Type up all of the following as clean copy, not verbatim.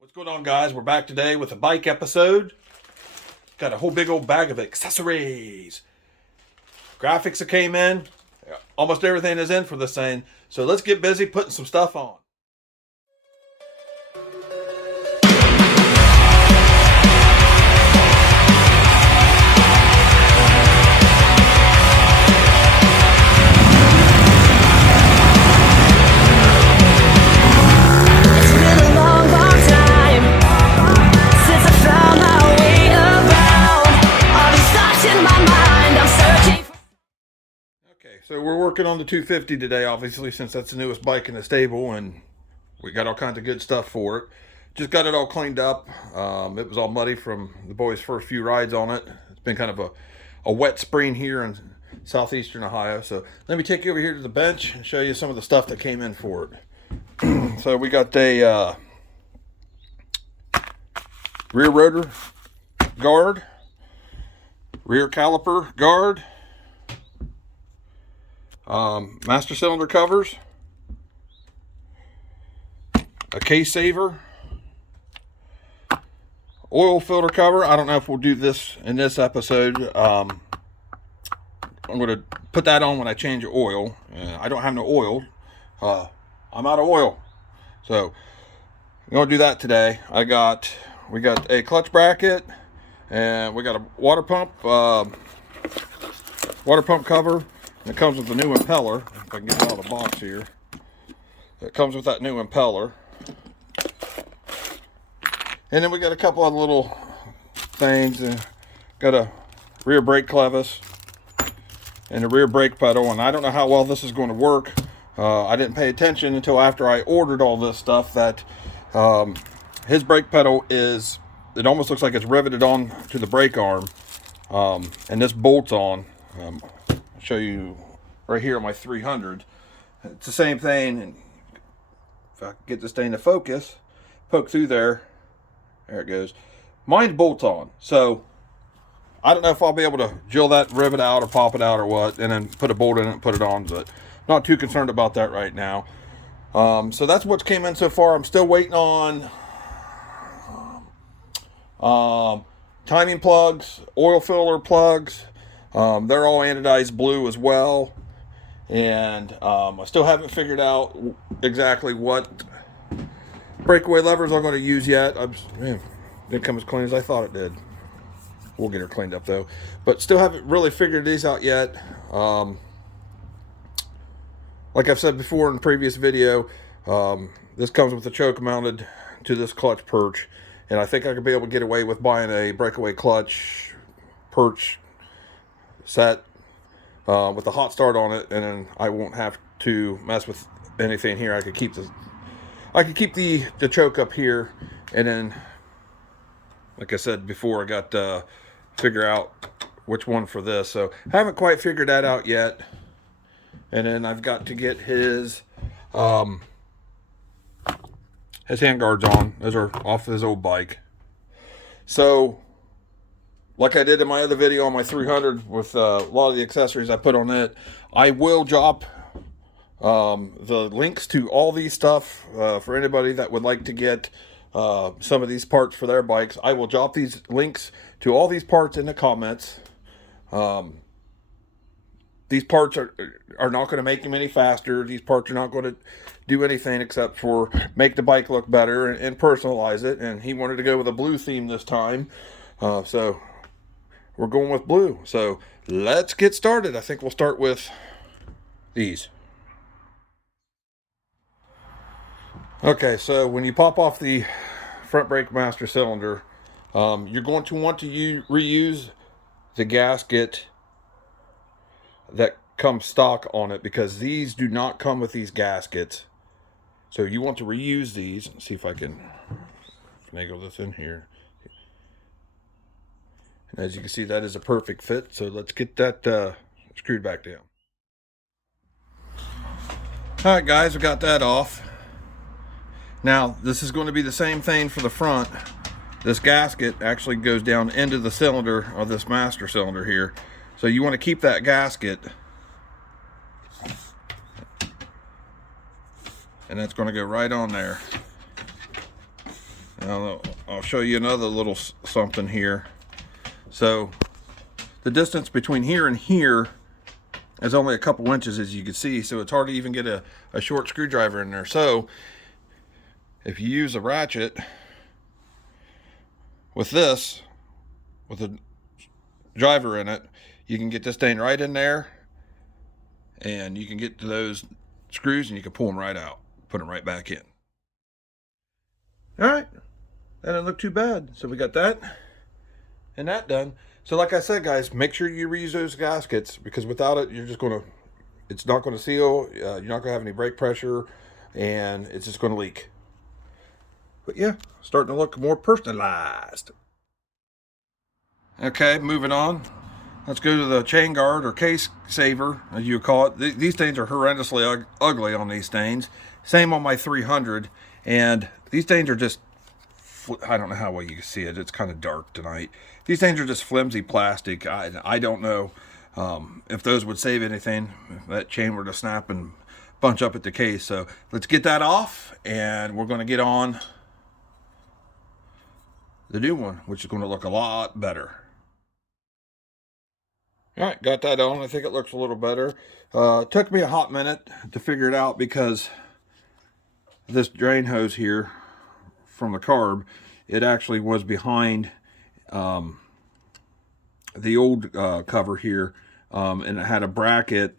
What's going on, guys? We're back today with a bike episode. Got a whole big old bag of accessories. Graphics that came in. Almost everything is in for this thing. So let's get busy putting some stuff on. So we're working on the 250 today, obviously, since that's the newest bike in the stable, and we got all kinds of good stuff for it. Just got it all cleaned up. It was all muddy from the boys' first few rides on it. It's been kind of a wet spring here in southeastern Ohio. So let me take you over here to the bench and show you some of the stuff that came in for it. So we got a rear rotor guard, rear caliper guard, master cylinder covers, a case saver, oil filter cover. I don't know if we'll do this in this episode. I'm going to put that on when I change the oil. I don't have no oil. I'm out of oil. So I'm going to do that today. We got a clutch bracket, and we got a water pump cover. It comes with a new impeller. If I can get it out of the box here. It comes with that new impeller. And then we got a couple of little things. Got a rear brake clevis and a rear brake pedal. And I don't know how well this is going to work. I didn't pay attention until after I ordered all this stuff that his brake pedal it almost looks like it's riveted on to the brake arm. And this bolts on. I'll show you right here on my 300. It's the same thing, and if I get this thing to focus, poke through there it goes. Mine's bolt on, so I don't know if I'll be able to drill that rivet out or pop it out or what, and then put a bolt in it and put it on, but not too concerned about that right now. So that's what's came in so far. I'm still waiting on timing plugs, oil filler plugs. They're all anodized blue as well, and I still haven't figured out exactly what breakaway levers I'm going to use yet. Didn't come as clean as I thought it did. We'll get her cleaned up though, but still haven't really figured these out yet. Like I've said before in the previous video, this comes with a choke mounted to this clutch perch, and I think I could be able to get away with buying a breakaway clutch perch set with a hot start on it, and then I won't have to mess with anything here. I could keep the choke up here, and then, like I said before, I got to figure out which one for this. So haven't quite figured that out yet. And then I've got to get his handguards on. Those are off his old bike. So like I did in my other video on my 300 with a lot of the accessories I put on it, I will drop the links to all these stuff for anybody that would like to get some of these parts for their bikes. I will drop these links to all these parts in the comments. These parts are not going to make them any faster. These parts are not going to do anything except for make the bike look better and personalize it. And he wanted to go with a blue theme this time. So we're going with blue. So let's get started. I think we'll start with these. Okay, so when you pop off the front brake master cylinder, you're going to want to reuse the gasket that comes stock on it, because these do not come with these gaskets. So you want to reuse these. Let's see if I can finagle this in here. And as you can see, that is a perfect fit. So let's get that screwed back down. All right, guys, we got that off. Now, this is going to be the same thing for the front. This gasket actually goes down into the cylinder of this master cylinder here. So you want to keep that gasket, and that's going to go right on there. I'll show you another little something here. So the distance between here and here is only a couple inches, as you can see, so it's hard to even get a short screwdriver in there. So if you use a ratchet with this, with a driver in it, you can get this thing right in there, and you can get to those screws and you can pull them right out, put them right back in. All right, that didn't look too bad. So we got that and that done. So like I said, guys, make sure you reuse those gaskets, because without it, it's not gonna seal. You're not gonna have any brake pressure, and it's just gonna leak. But yeah, starting to look more personalized. Okay, moving on. Let's go to the chain guard, or case saver, as you call it. These things are horrendously ugly on these things. Same on my 300, and these things are just, I don't know how well you can see it. It's kind of dark tonight. These things are just flimsy plastic. I don't know if those would save anything, if that chain were to snap and bunch up at the case. So let's get that off, and we're going to get on the new one, which is going to look a lot better. All right, got that on. I think it looks a little better. It took me a hot minute to figure it out, because this drain hose here from the carb, it actually was behind the old cover here, and it had a bracket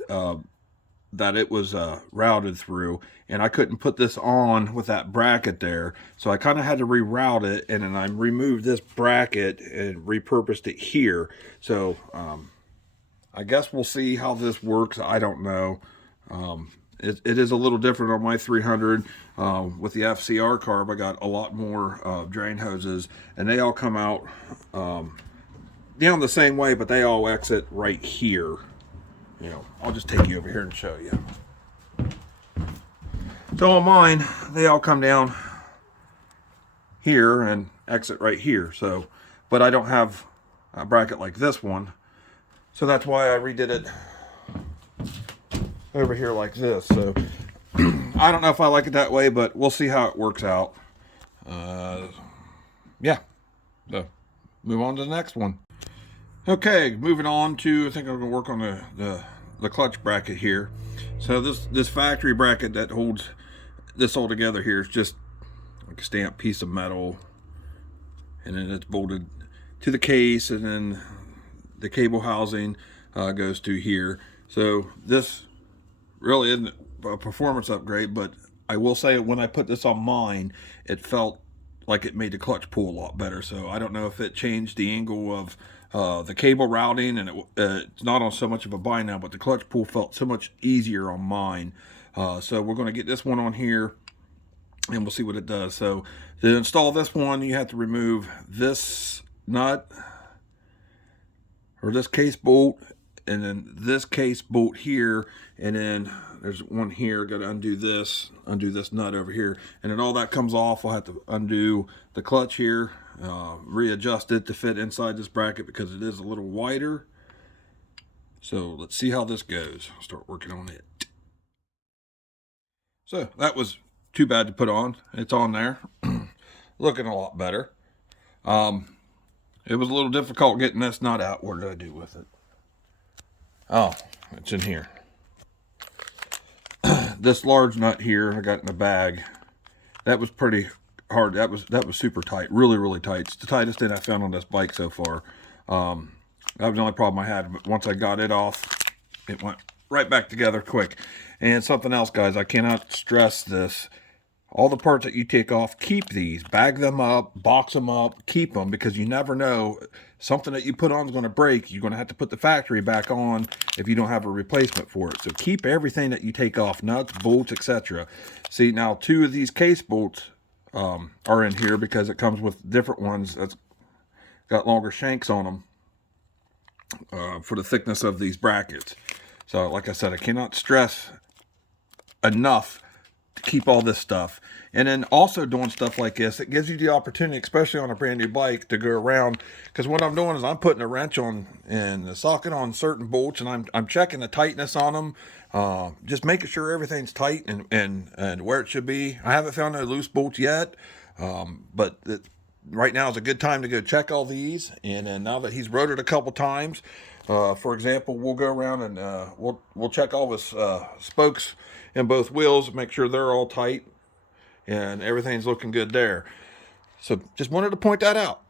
that it was routed through, and I couldn't put this on with that bracket there, so I kind of had to reroute it, and then I removed this bracket and repurposed it here. So I guess we'll see how this works. I don't know. It is a little different on my 300. With the FCR carb, I got a lot more drain hoses, and they all come out down the same way, but they all exit right here. You know, I'll just take you over here and show you. So on mine, they all come down here and exit right here. So, but I don't have a bracket like this one, so that's why I redid it over here like this. So I don't know if I like it that way, but we'll see how it works out. Yeah, so move on to the next one. Okay, moving on to, I think I'm gonna work on the clutch bracket here. So this factory bracket that holds this all together here is just like a stamped piece of metal, and then it's bolted to the case, and then the cable housing goes to here. So this really isn't a performance upgrade, but I will say when I put this on mine, it felt like it made the clutch pull a lot better. So I don't know if it changed the angle of the cable routing, and it's not on so much of a bind now, but the clutch pull felt so much easier on mine. So we're going to get this one on here, and we'll see what it does. So to install this one, you have to remove this nut, or this case bolt, and then this case bolt here, and then there's one here. Got to undo this nut over here, and then all that comes off. I'll have to undo the clutch here, readjust it to fit inside this bracket, because it is a little wider. So let's see how this goes. I'll start working on it. So that was too bad to put on. It's on there. Looking a lot better. It was a little difficult getting this nut out. What did I do with it? Oh, it's in here. This large nut here I got in the bag. That was pretty hard. That was super tight. Really tight. It's the tightest thing I found on this bike so far. That was the only problem I had. But once I got it off, it went right back together quick. And something else, guys, I cannot stress this. All the parts that you take off, keep these. Bag them up, box them up, keep them, because you never know. Something that you put on is going to break. You're going to have to put the factory back on if you don't have a replacement for it. So keep everything that you take off, nuts, bolts, etc. See, now 2 of these case bolts are in here, because it comes with different ones that's got longer shanks on them for the thickness of these brackets. So like I said, I cannot stress enough to keep all this stuff. And then also doing stuff like this, it gives you the opportunity, especially on a brand new bike, to go around, because what I'm doing is I'm putting a wrench on and the socket on certain bolts, and I'm checking the tightness on them, just making sure everything's tight and where it should be. I haven't found no loose bolts yet, But right now is a good time to go check all these. And then now that he's rotored a couple times, for example, we'll go around and we'll check all his spokes in both wheels, make sure they're all tight and everything's looking good there. So just wanted to point that out.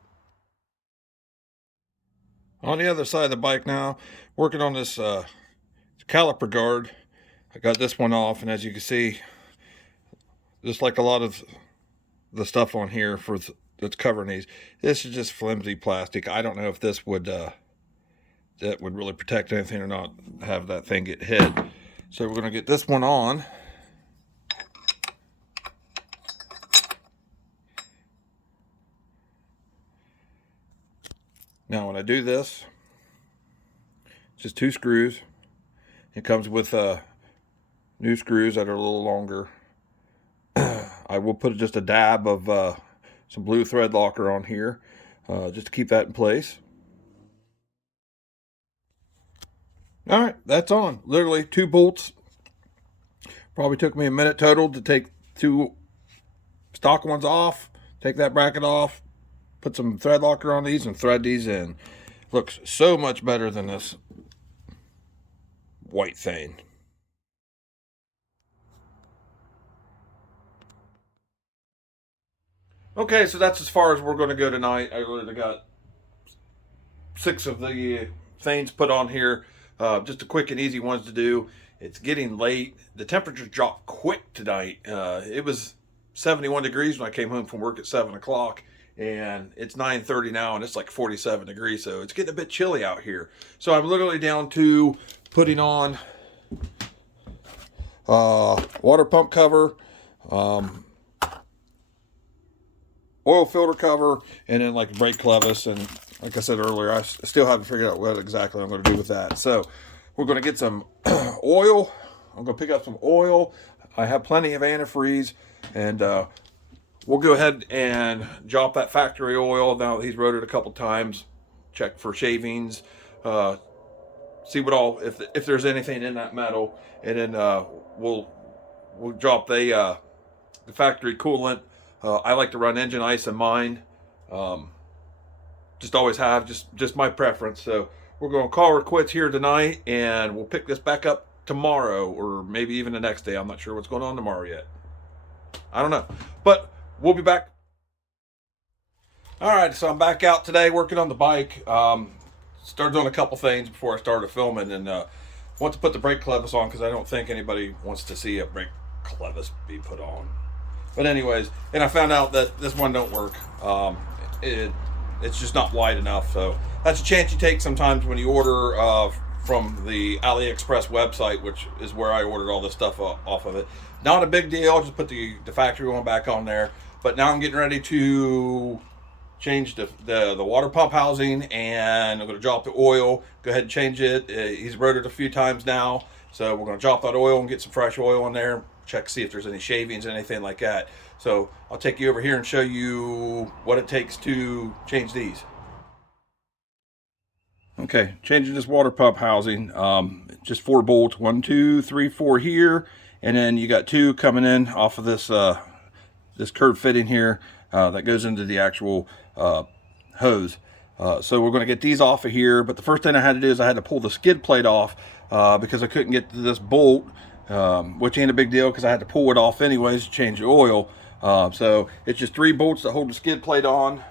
On the other side of the bike now, working on this caliper guard. I got this one off, and as you can see, just like a lot of the stuff on here that's covering these, this is just flimsy plastic. I don't know if this would that would really protect anything or not, have that thing get hit. So we're going to get this one on. Now when I do this, it's just 2 screws. It comes with new screws that are a little longer. I will put just a dab of some blue thread locker on here, just to keep that in place. All right, that's on. Literally 2 bolts. Probably took me a minute total to take 2 stock ones off, take that bracket off, put some thread locker on these and thread these in. Looks so much better than this white thing. Okay, so that's as far as we're going to go tonight. I really got 6 of the things put on here. Just a quick and easy ones to do. It's getting late. The temperature dropped quick tonight. It was 71 degrees when I came home from work at 7 o'clock. And it's 9:30 now, and it's like 47 degrees. So it's getting a bit chilly out here. So I'm literally down to putting on water pump cover, oil filter cover, and then like brake clevis. And like I said earlier, I still haven't figured out what exactly I'm going to do with that. So we're going to get some oil. I'm going to pick up some oil. I have plenty of antifreeze, and we'll go ahead and drop that factory oil now that he's rotored a couple times. Check for shavings, see what all, if there's anything in that metal, and then we'll drop the factory coolant. I like to run engine ice in mine. Just always have, just my preference. So we're going to call her quits here tonight, and we'll pick this back up tomorrow, or maybe even the next day. I'm not sure what's going on tomorrow yet. I don't know, but we'll be back. All right, so I'm back out today working on the bike. Started doing a couple things before I started filming, and want to put the brake clevis on because I don't think anybody wants to see a brake clevis be put on. But anyways, and I found out that this one don't work. It's just not wide enough. So that's a chance you take sometimes when you order from the Aliexpress website, which is where I ordered all this stuff off of it. Not a big deal. I'll just put the factory one back on there. But now I'm getting ready to change the water pump housing, and I'm going to drop the oil. Go ahead and change it. He's rotored a few times now, so we're going to drop that oil and get some fresh oil in there. Check, see if there's any shavings, anything like that. So I'll take you over here and show you what it takes to change these. Okay, changing this water pump housing. Just 4 bolts, 1, 2, 3, 4 here, and then you got 2 coming in off of this this curved fitting here that goes into the actual hose. So we're going to get these off of here, but the first thing I had to do is I had to pull the skid plate off because I couldn't get to this bolt, which ain't a big deal because I had to pull it off anyways to change the oil. So it's just 3 bolts that hold the skid plate on.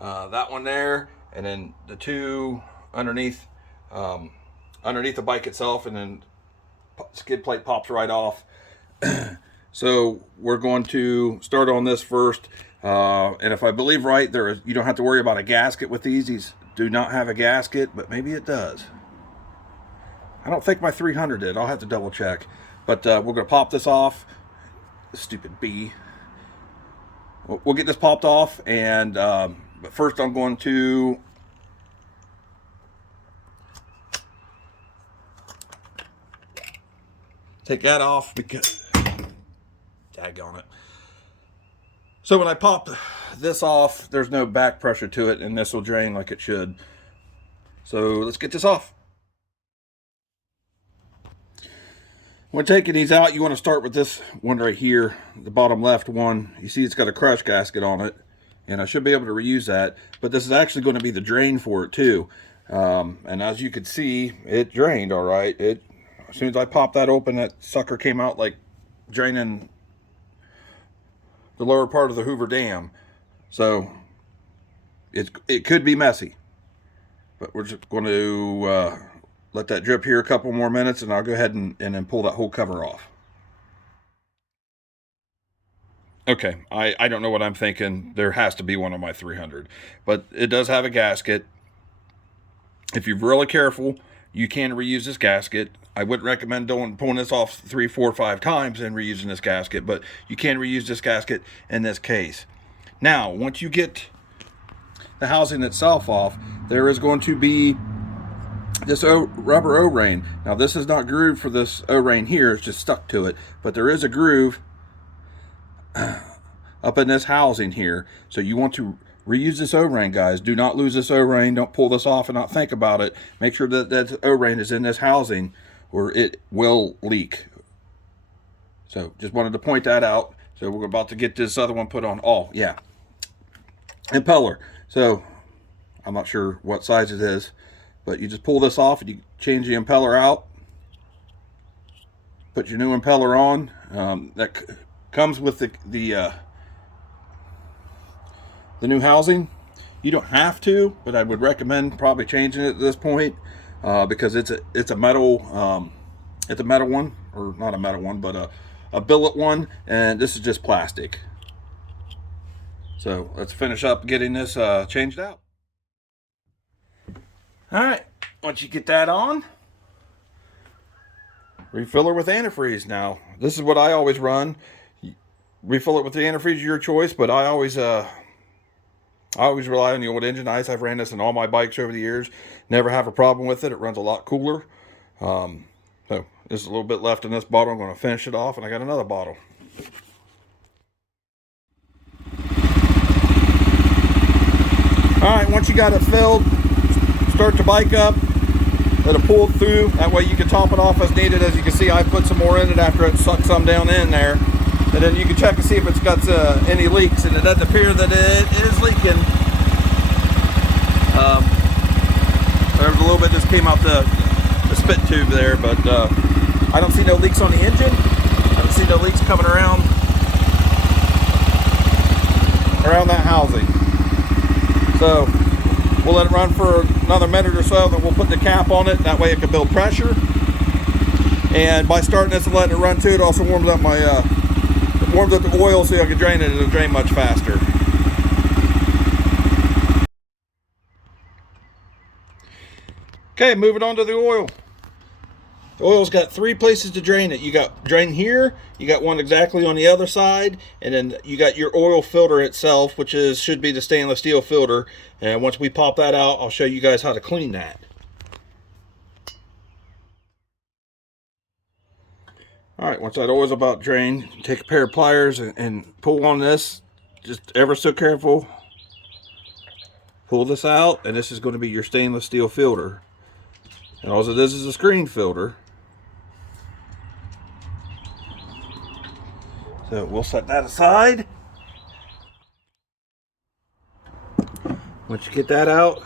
That one there, and then the 2 underneath the bike itself, and then skid plate pops right off. So we're going to start on this first, and if I believe right, you don't have to worry about a gasket with these. These do not have a gasket, but maybe it does. I don't think my 300 did. I'll have to double check. But we're going to pop this off. Stupid bee. We'll get this popped off, and but first I'm going to take that off because daggone it. So when I pop this off, there's no back pressure to it, and this will drain like it should. So let's get this off. When taking these out, you want to start with this one right here, the bottom left one. You see it's got a crush gasket on it, and I should be able to reuse that, but this is actually going to be the drain for it too. And as you can see, it drained all right. As soon as I popped that open, that sucker came out like draining the lower part of the Hoover Dam. So it could be messy, but we're just going to let that drip here a couple more minutes, and I'll go ahead and then pull that whole cover off. Okay, I don't know what I'm thinking. There has to be one on my 300, but it does have a gasket. If you're really careful, you can reuse this gasket. I wouldn't recommend pulling this off 3, 4, 5 times and reusing this gasket, but you can reuse this gasket in this case. Now, once you get the housing itself off, there is going to be this rubber O-ring. Now, this is not grooved for this O-ring here, it's just stuck to it, but there is a groove up in this housing here. So you want to reuse this O-ring, guys. Do not lose this O-ring. Don't pull this off and not think about it. Make sure that that O-ring is in this housing or it will leak. So just wanted to point that out. So we're about to get this other one put on. Oh, yeah. Impeller. So I'm not sure what size it is, but you just pull this off and you change the impeller out. Put your new impeller on. That comes with the new housing. You don't have to, but I would recommend probably changing it at this point because it's a metal one, or not a metal one, but a billet one, and this is just plastic. So let's finish up getting this changed out. All right, once you get that on, refill her with antifreeze. Now, this is what I always run. Refill it with the antifreeze, your choice, but I always rely on the old engine ice. I've ran this in all my bikes over the years. Never have a problem with it. It runs a lot cooler. So there's a little bit left in this bottle. I'm going to finish it off, and I got another bottle. All right, once you got it filled, start the bike up. Let it pull through. That way you can top it off as needed. As you can see, I put some more in it after it sucked some down in there. And then you can check to see if it's got any leaks, and it doesn't appear that it is leaking. There's a little bit just came out the spit tube there, but I don't see no leaks on the engine. I don't see no leaks coming around that housing. So we'll let it run for another minute or so, then we'll put the cap on it. That way it can build pressure. And by starting this and letting it run too, it also warms up the oil so I can drain it. It'll drain much faster. Okay, moving on to the oil. The oil's got 3 places to drain it. You got drain here, you got one exactly on the other side, and then you got your oil filter itself, which should be the stainless steel filter. And once we pop that out, I'll show you guys how to clean that. All right, once that oil's about drained, take a pair of pliers and pull on this, just ever so careful. Pull this out, and this is going to be your stainless steel filter. And also this is a screen filter. So we'll set that aside. Once you get that out,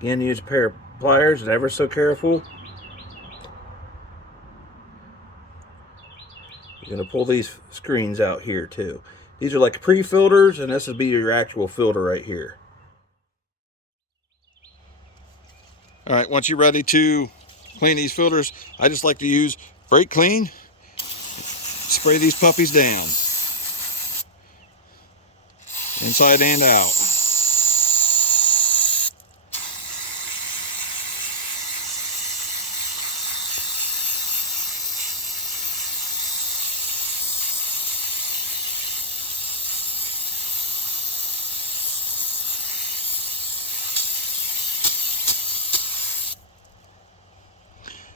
again, use a pair of pliers and ever so careful. You're going to pull these screens out here too. These are like pre-filters, and this will be your actual filter right here. All right, once you're ready to clean these filters, I just like to use brake clean. Spray these puppies down, inside and out.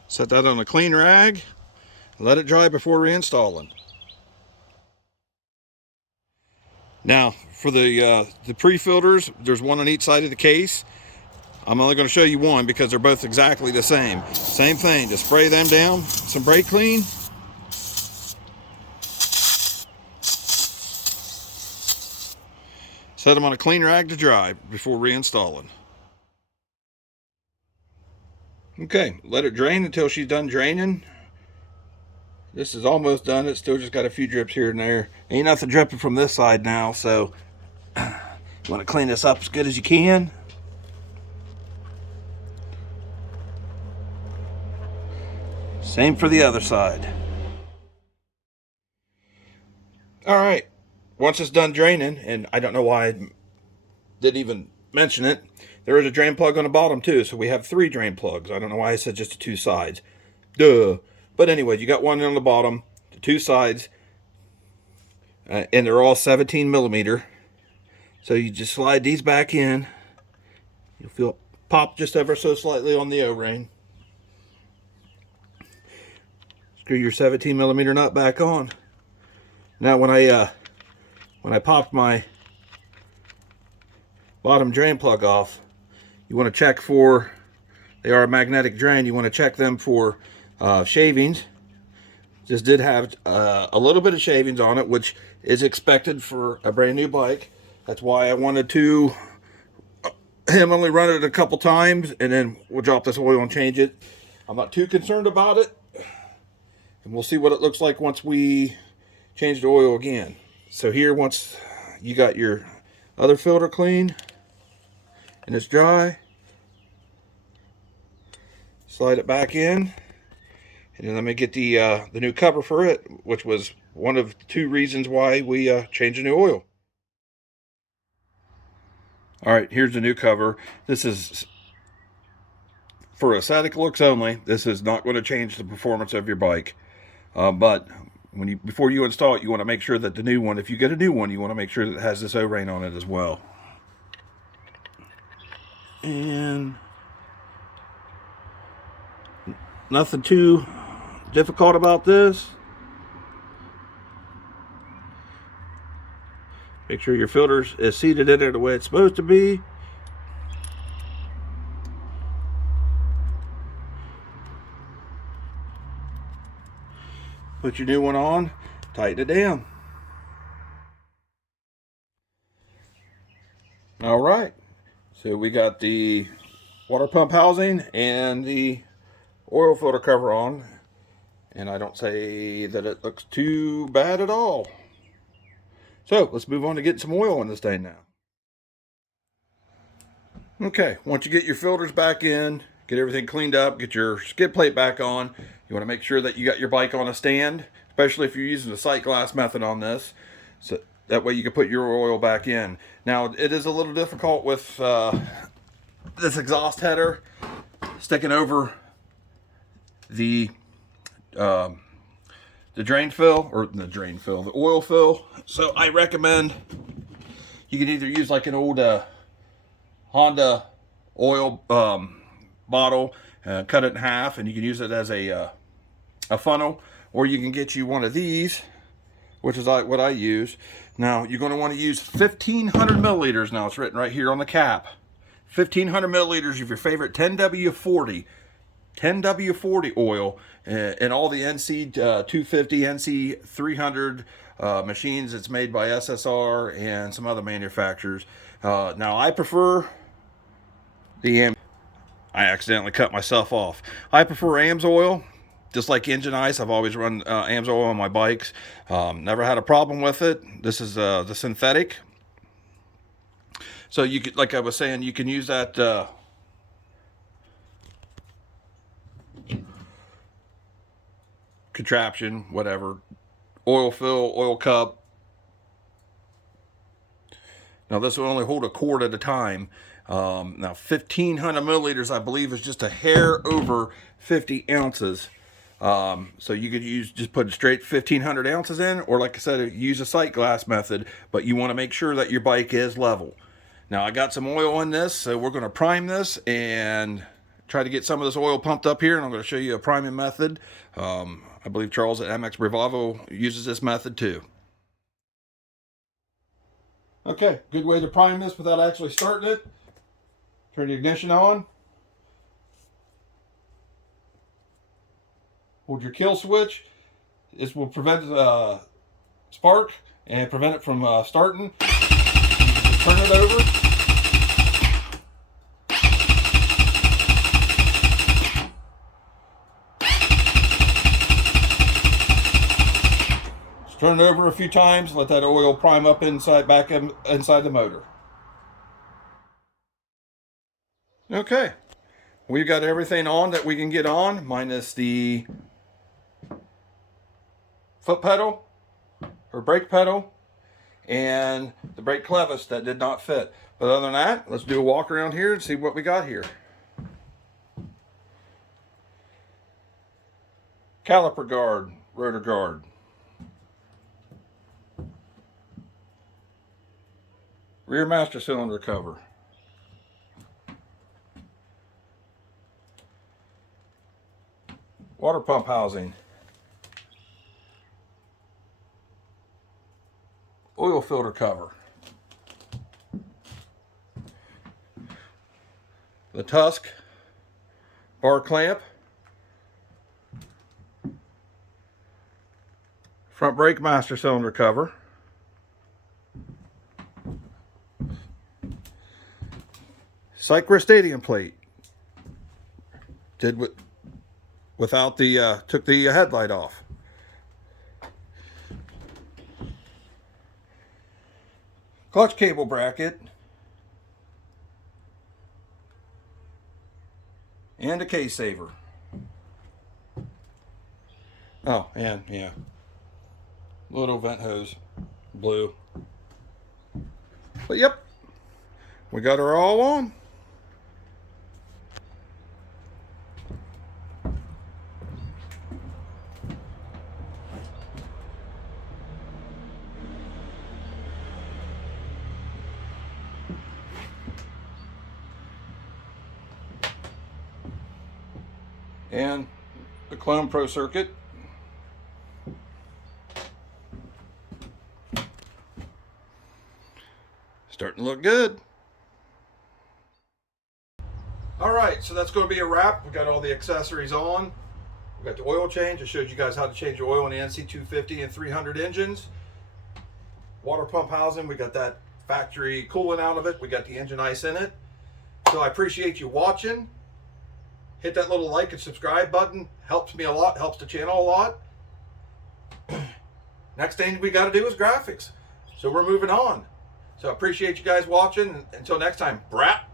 Set that on a clean rag, let it dry before reinstalling. Now, for the pre-filters, there's one on each side of the case. I'm only going to show you one because they're both exactly the same. Same thing, just spray them down, some brake clean, Set them on a clean rag to dry before reinstalling. Okay, let it drain until she's done draining. This is almost done. It's still just got a few drips here and there. Ain't nothing dripping from this side now, so you want to clean this up as good as you can. Same for the other side. All right, once it's done draining, and I don't know why I didn't even mention it, there is a drain plug on the bottom too, so we have 3 drain plugs. I don't know why I said just the 2 sides. Duh. But anyway, you got one on the bottom, the 2 sides, and they're all 17 millimeter. So you just slide these back in. You'll feel it pop just ever so slightly on the O-ring. Screw your 17 millimeter nut back on. Now when I popped my bottom drain plug off, you want to check for, they are a magnetic drain, you want to check them for shavings. This did have a little bit of shavings on it, which is expected for a brand new bike. That's why I wanted to only run it a couple times, and then we'll drop this oil and change it. I'm not too concerned about it, and we'll see what it looks like once we change the oil again. So here, once you got your other filter clean and it's dry, slide it back in, and then let me get the new cover for it, which was one of 2 reasons why we changed the new oil. All right, here's the new cover. This is for aesthetic looks only. This is not going to change the performance of your bike, but before you install it, you want to make sure that the new one, if you get a new one, you want to make sure that it has this O-ring on it as well. And nothing too difficult about this. Make sure your filter is seated in there the way it's supposed to be. Put your new one on, tighten it down. All right, so we got the water pump housing and the oil filter cover on, and I don't say that it looks too bad at all. So let's move on to getting some oil in this thing now. Okay, once you get your filters back in, get everything cleaned up, get your skid plate back on, you want to make sure that you got your bike on a stand, especially if you're using the sight glass method on this, so that way you can put your oil back in. Now, it is a little difficult with this exhaust header sticking over the drain fill, or the oil fill. So I recommend you can either use like an old Honda oil bottle, cut it in half, and you can use it as a funnel, or you can get you one of these, which is what I use. Now you're going to want to use 1500 milliliters. Now it's written right here on the cap, 1500 milliliters of your favorite 10W40 oil, and all the NC 250, NC 300 machines. It's made by SSR and some other manufacturers. Now I prefer the I accidentally cut myself off. I prefer AMS oil, just like engine ice. I've always run AMS oil on my bikes. Never had a problem with it. This is the synthetic. So you could, like I was saying, you can use that contraption, whatever, oil fill, oil cup. Now this will only hold a quart at a time. Now 1500 milliliters, I believe, is just a hair over 50 ounces. So you could just put straight 1500 ounces in, or like I said, use a sight glass method, but you want to make sure that your bike is level. Now I got some oil in this, so we're going to prime this and try to get some of this oil pumped up here, and I'm going to show you a priming method. I believe Charles at MX Bravo uses this method too. Okay, good way to prime this without actually starting it. Turn the ignition on. Hold your kill switch. This will prevent spark and prevent it from starting. Turn it over. Just turn it over a few times, let that oil prime up back inside the motor. Okay, we've got everything on that we can get on, minus the foot pedal or brake pedal and the brake clevis that did not fit. But other than that, let's do a walk around here and see what we got here. Caliper guard, rotor guard. Rear master cylinder cover. Water pump housing. Oil filter cover. The tusk bar clamp. Front brake master cylinder cover. Cycra stadium plate. Without the, took the headlight off. Clutch cable bracket. And a case saver. Oh, and yeah. Little vent hose. Blue. But yep. We got her all on. And the Clone Pro circuit. Starting to look good. All right, so that's going to be a wrap. We got all the accessories on. We got the oil change. I showed you guys how to change the oil in the NC250 and 300 engines. Water pump housing, we got that factory coolant out of it. We got the engine ice in it. So I appreciate you watching. Hit that little like and subscribe button. Helps me a lot, helps the channel a lot. Next thing we got to do is graphics. So we're moving on. So I appreciate you guys watching. Until next time, brat.